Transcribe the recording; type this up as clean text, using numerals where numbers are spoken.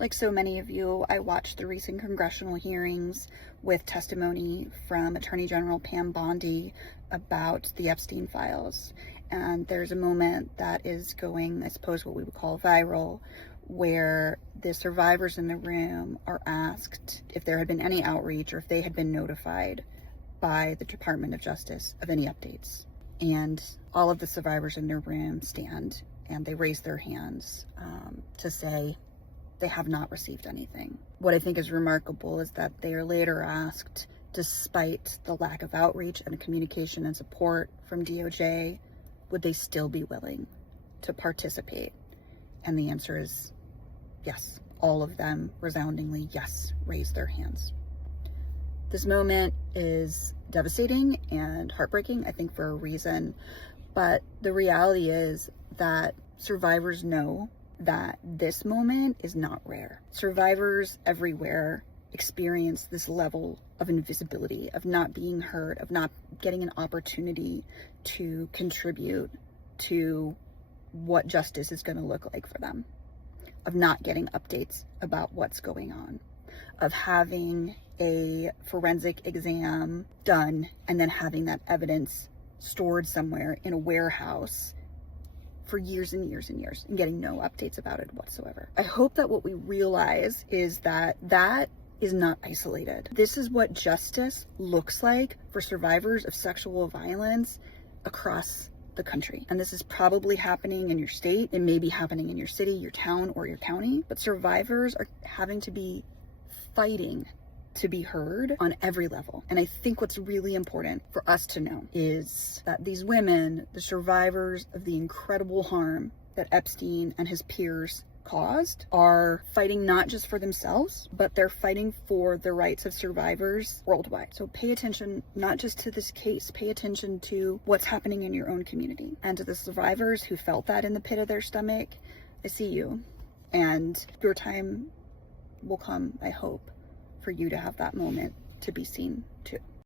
Like so many of you, I watched the recent congressional hearings with testimony from Attorney General Pam Bondi about the Epstein files. And there's a moment that is going, I suppose, what we would call viral, where the survivors in the room are asked if there had been any outreach or if they had been notified by the Department of Justice of any updates. And all of the survivors in their room stand and they raise their hands to say they have not received anything. What I think is remarkable is that they are later asked, despite the lack of outreach and communication and support from DOJ, would they still be willing to participate? And the answer is yes. All of them resoundingly yes, raised their hands. This moment is devastating and heartbreaking, I think, for a reason. But the reality is that survivors know that this moment is not rare. Survivors everywhere experience this level of invisibility, of not being heard, of not getting an opportunity to contribute to what justice is going to look like for them, of not getting updates about what's going on, of having a forensic exam done and then having that evidence stored somewhere in a warehouse for years and years and years and getting no updates about it whatsoever. I hope that what we realize is that that is not isolated. This is what justice looks like for survivors of sexual violence across the country. And this is probably happening in your state. It may be happening in your city, your town, or your county, but survivors are having to be fighting to be heard on every level. And I think what's really important for us to know is that these women, the survivors of the incredible harm that Epstein and his peers caused, are fighting not just for themselves, but they're fighting for the rights of survivors worldwide. So pay attention not just to this case, pay attention to what's happening in your own community. And to the survivors who felt that in the pit of their stomach, I see you. And your time will come, I hope, for you to have that moment to be seen too.